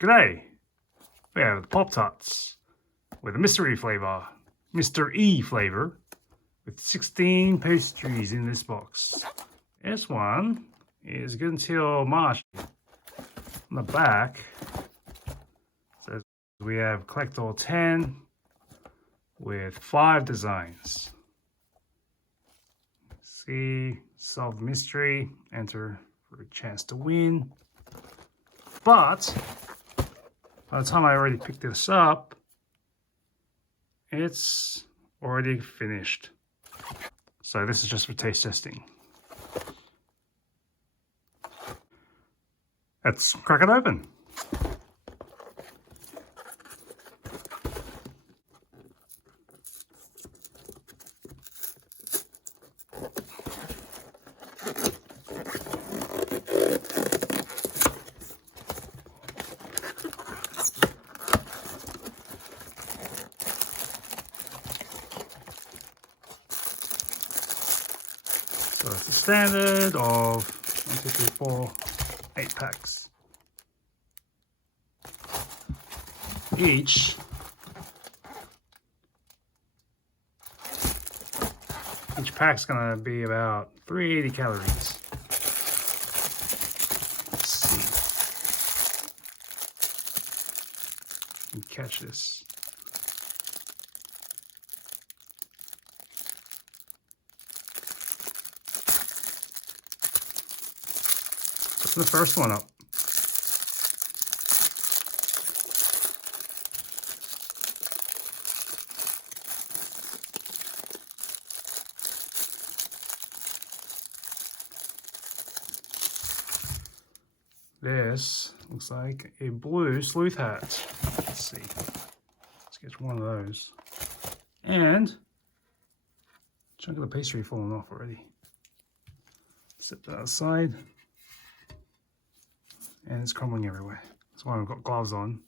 G'day! We have Pop Tarts with a mystery flavour, Mr. E flavour, with 16 pastries in this box. This one is good until March. On the back says we have collect all 10 with 5 designs. See, solve the mystery, enter for a chance to win. But by the time I already picked this up, it's already finished. So this is just for taste testing. Let's crack it open. So it's a standard of 1, 2, 3, 4, 8 packs. Each pack's gonna be about 380 calories. Let's see. You can catch this. That's the first one up. This looks like a blue sleuth hat. Let's see. Let's get one of those. And a chunk of the pastry falling off already. Set that aside. And it's crumbling everywhere. That's why I've got gloves on.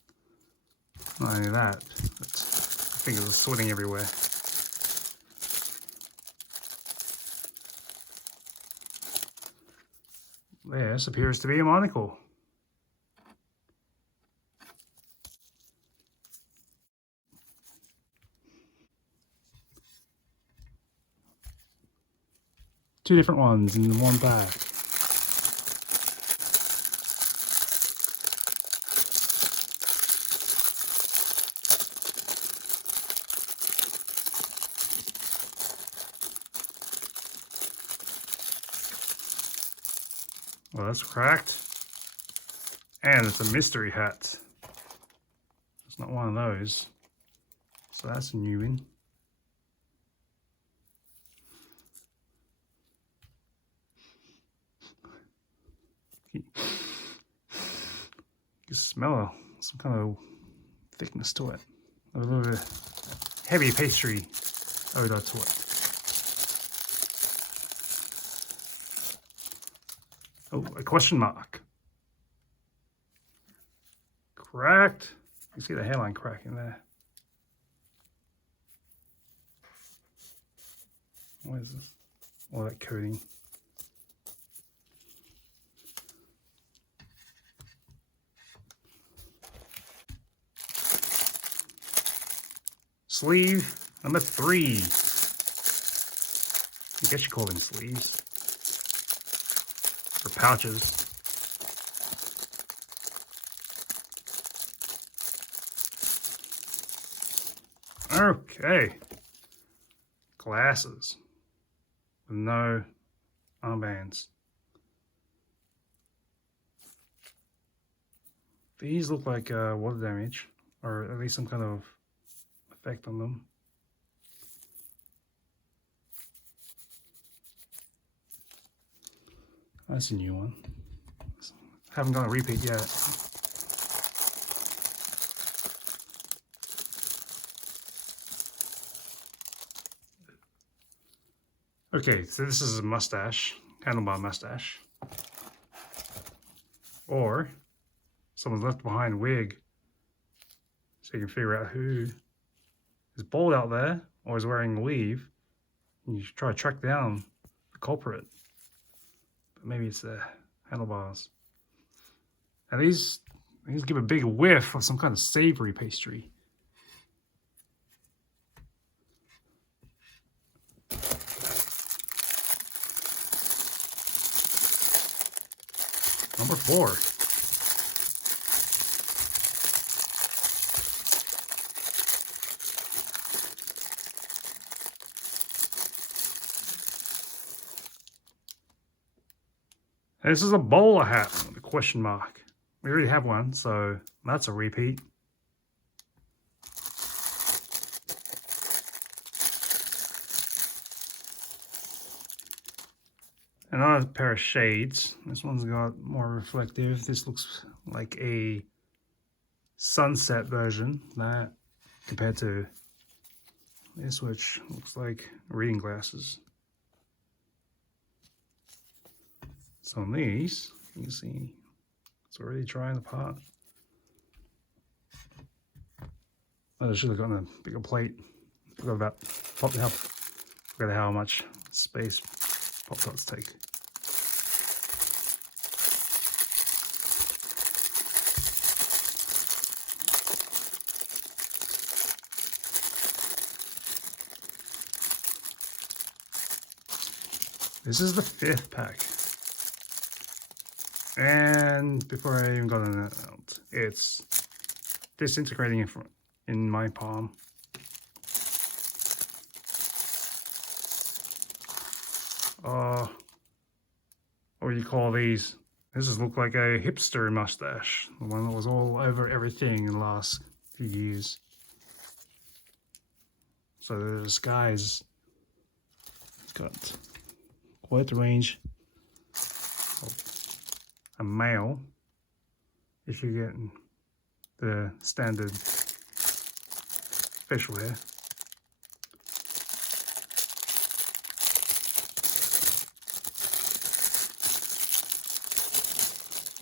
Not only that, but the fingers are sweating everywhere. This appears to be a monocle. Two different ones in one bag. Well, that's cracked. And it's a mystery hat. It's not one of those. So that's a new one. You can smell some kind of thickness to it. A little bit of heavy pastry odor to it. Oh, a question mark. Cracked. You see the hairline cracking there. What is this? All that coating. Sleeve number 3. I guess you call them sleeves. Or pouches. Okay. Glasses. With no armbands. These look like water damage, or at least some kind of effect on them. That's a new one. Haven't got a repeat yet. Okay, so this is a mustache, handlebar mustache. Or someone's left behind wig. So you can figure out who is bald out there or is wearing a weave. And you should try to track down the culprit. But maybe it's the handlebars. Now these Let's give a big whiff of some kind of savory pastry. Number 4. This is a bowler hat with a question mark. We already have one, so that's a repeat. Another pair of shades. This one's got more reflective. This looks like a sunset version, that compared to this, which looks like reading glasses. So on these, you can see it's already drying apart. I should have gotten a bigger plate. Forgot how much space Pop-Tarts take. This is the 5th pack. And before I even got it out, it's disintegrating in my palm. What do you call these? This just look like a hipster mustache. The one that was all over everything in the last few years. So the disguise got quite the range. A male, if you get the standard facial hair.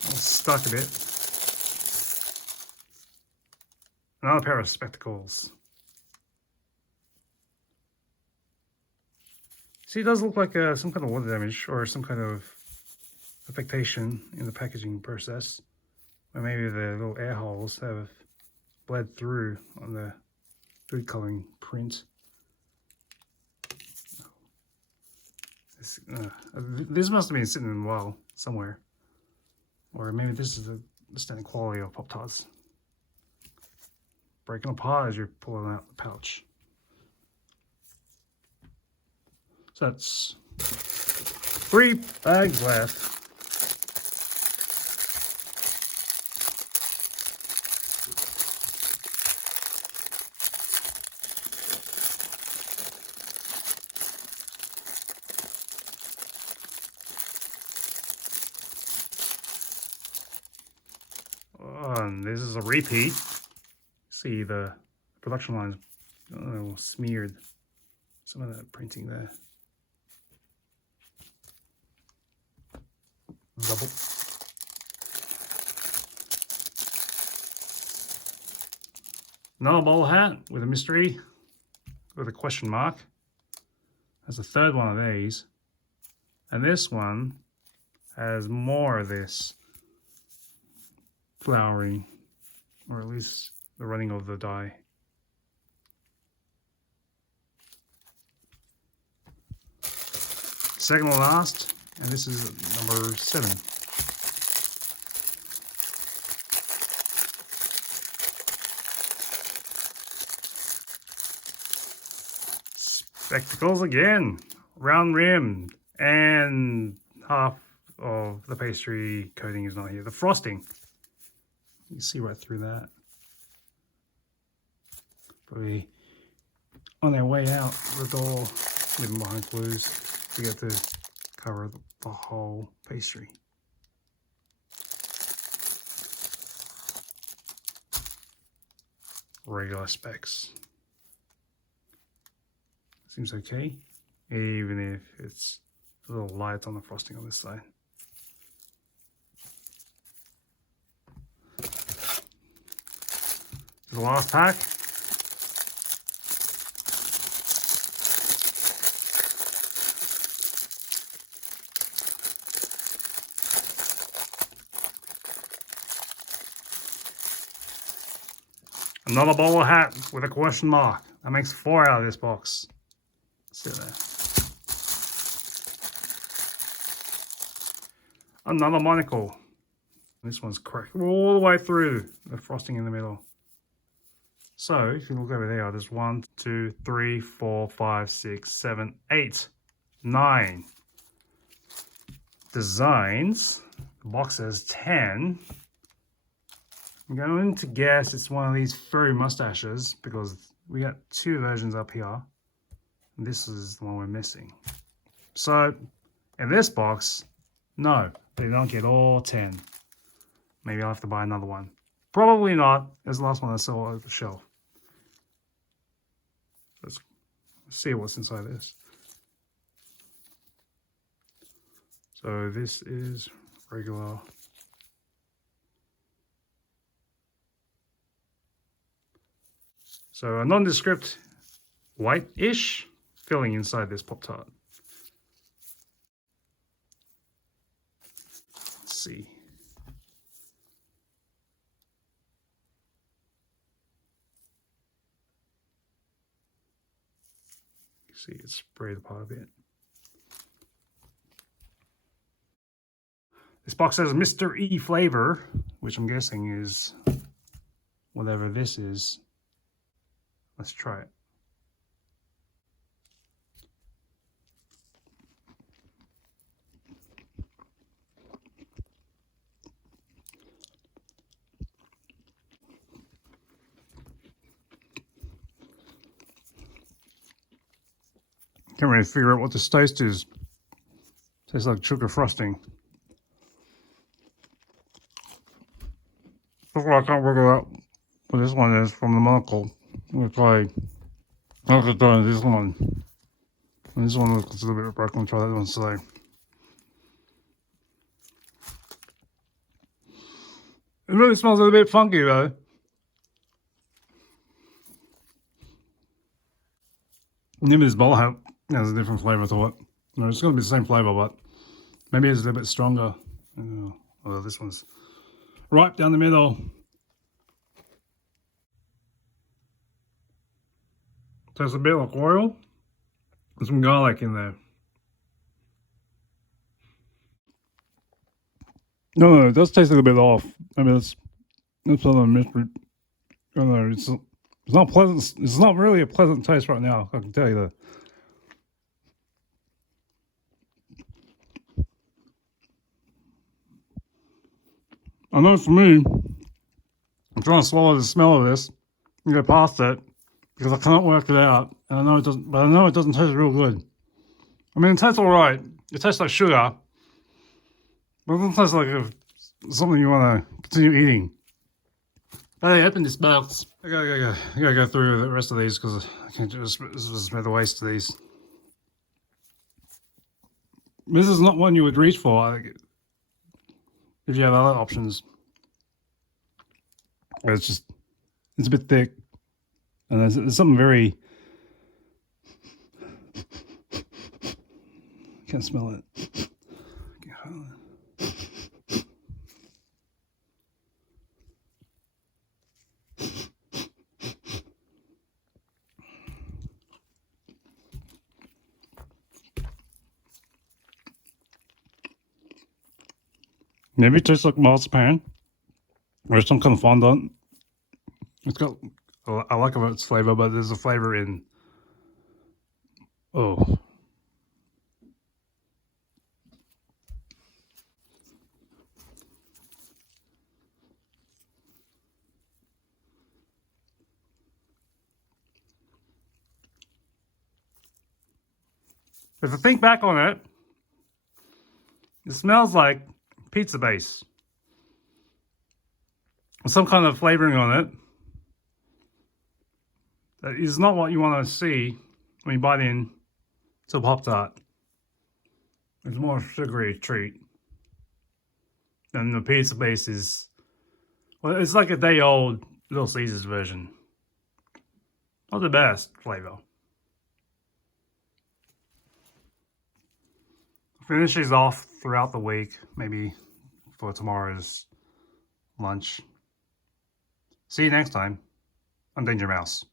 All stuck a bit. Another pair of spectacles. See, it does look like some kind of water damage or some kind of affectation in the packaging process, or maybe the little air holes have bled through on the food coloring print. This must have been sitting in well somewhere, or maybe this is the standard quality of Pop-Tarts. Breaking apart as you're pulling out the pouch. So that's 3 bags left. And this is a repeat. See the production lines smeared. Some of that printing there. Double. Another bowl hat with a mystery with a question mark. That's the 3rd one of these. And this one has more of this flowering, or at least the running of the dye. Second to last, and this is number 7. Spectacles again, round rim, and half of the pastry coating is not here. The frosting, you can see right through that. Probably on their way out the door, leaving behind clues to get to cover the whole pastry. Regular specs. Seems okay, even if it's a little light on the frosting on this side. The last pack. Another bowler hat with a question mark. That makes 4 out of this box. See there. Another Monocle. This one's cracked all the way through the frosting in the middle. So if you look over there, there's 1, 2, 3, 4, 5, 6, 7, 8, 9 designs. The box says 10. I'm going to guess it's one of these furry mustaches because we got 2 versions up here. And this is the one we're missing. So in this box, no, they don't get all 10. Maybe I'll have to buy another one. Probably not. It's the last one I saw over the shelf. Let's see what's inside this. So this is regular. So a nondescript white-ish filling inside this Pop-Tart. Let's see. You see it's sprayed apart a bit. This box says Mr. E flavor, which I'm guessing is whatever this is. Let's try it. Can't really figure out what this taste is. Tastes like sugar frosting. That's why I can't work out what this one is from the Monocle. We'll try. I'll have to try this one. And this one looks a little bit broken. I'll try that one today. It really smells a little bit funky though. Maybe this bowl has a different flavour to it. No, it's going to be the same flavour, but maybe it's a little bit stronger. Although this one's right down the middle. Tastes a bit like oil. There's some garlic in there. No, it does taste a little bit off. I mean, it's another mystery. I don't know, it's not pleasant. It's not really a pleasant taste right now. I can tell you that. I know for me, I'm trying to swallow the smell of this and get past it because I can't work it out. And I know it doesn't, but I know it doesn't taste real good. I mean, it tastes all right. It tastes like sugar, but it doesn't taste like something you want to continue eating. But hey, open this box. I gotta go through the rest of these because I can't just the waste of these. This is not one you would reach for if you have other options. It's a bit thick, and there's something very. Can't smell it. Maybe it tastes like marzipan or some kind of fondant. It's got, I like about its flavor, but there's a flavor in, oh. If I think back on it, it smells like pizza base. Some kind of flavoring on it. That is not what you want to see when you bite into a Pop-Tart. It's more a sugary treat. And the pizza base is, well, it's like a day old Little Caesars version. Not the best flavor. Finish these off throughout the week, maybe for tomorrow's lunch. See you next time. on Danger Mouse.